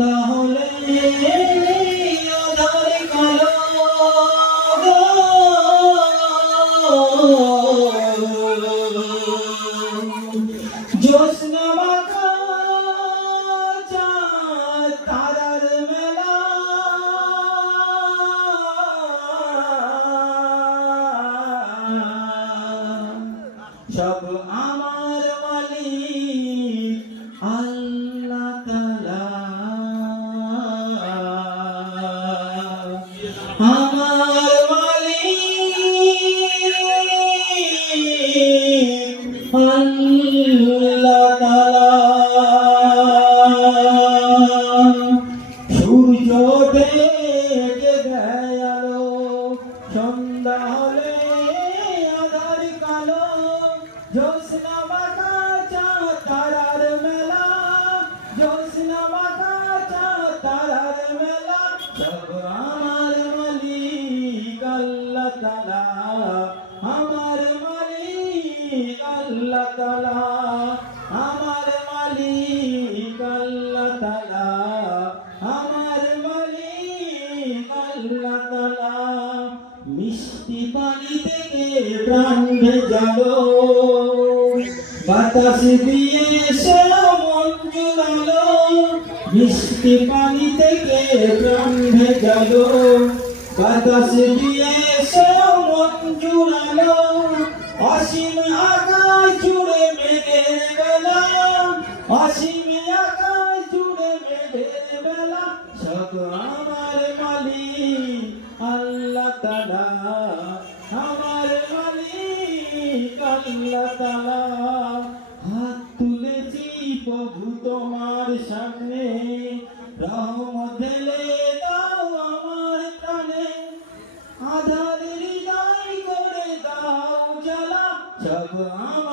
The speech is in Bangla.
সন্ধ্যা হলে আঁধার কালো জ্যোৎস্না মাখা চাঁদ তারার মেলা সব আমার মালিক আল্লাহ তাআলা আমার মালিক আল্লাহ তাআলা সূর্য ঢেকে দেয় আলো সন্ধ্যা হলে আঁধার কালো জ্যোৎস্না মাখা চাঁদ তারার মেলা জ্যোৎস্না মাখা চাঁদ তারার মেলা সব আমার মালিক আল্লাহ তাআলা আমার মালিক আল্লাহ তাআলা আমার মালিক আল্লাহ তাআলা আমার মালিক আল্লাহ তাআলা মিষ্টি পানি থেকে প্রাণ ভেজালো বাতাস দিয়ে সে মন জুড়ালো মিষ্টি পানি থেকে প্রাণ ভেজালো বাতাস দিয়ে সে মন জুড়ালো অসীম আকাশ জুড়ে মেঘের বেলা অসীম আকাশ জুড়ে মেঘের বেলা সব আমার মালিক আল্লাহ তাআলা আমার মালিক আল্লাহ তাআলা হাত তুলেছি প্রভু তোমার সামনে রহমত ঢেলে দাও আমার প্রাণে আধার হৃদয় করে দাও জ্বালা সব আমার